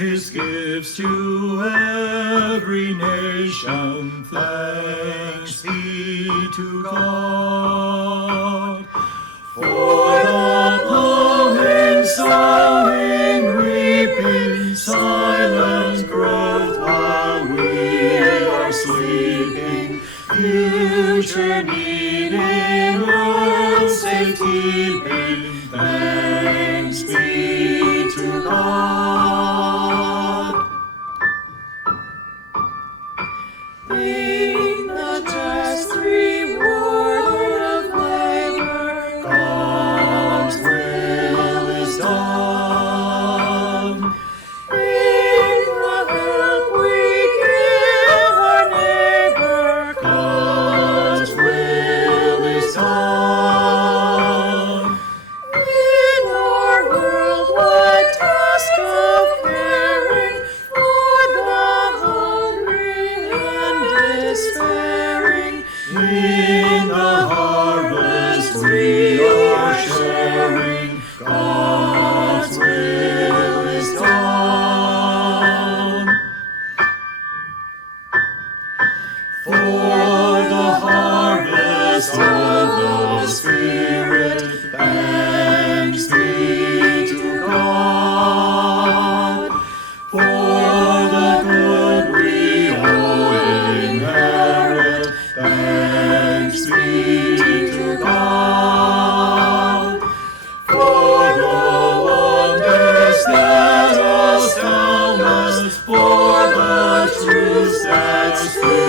his gifts to every nation. Thanks be to God. For the plowing, sowing, reaping, silent growth while we are sleeping, future need in earth safekeeping. Thanks be to God. In the just reward of labor, God's will is done. in the help we give our neighbor, God's will is done. in our worldwide task of caring for the hungry and despairing, In the harvest we are sharing. God's will is done. For the harvest of the Spirit, thanks be to God. For the good we all inherit, thanks be to God. For the wonders that astound us, for the truths that speak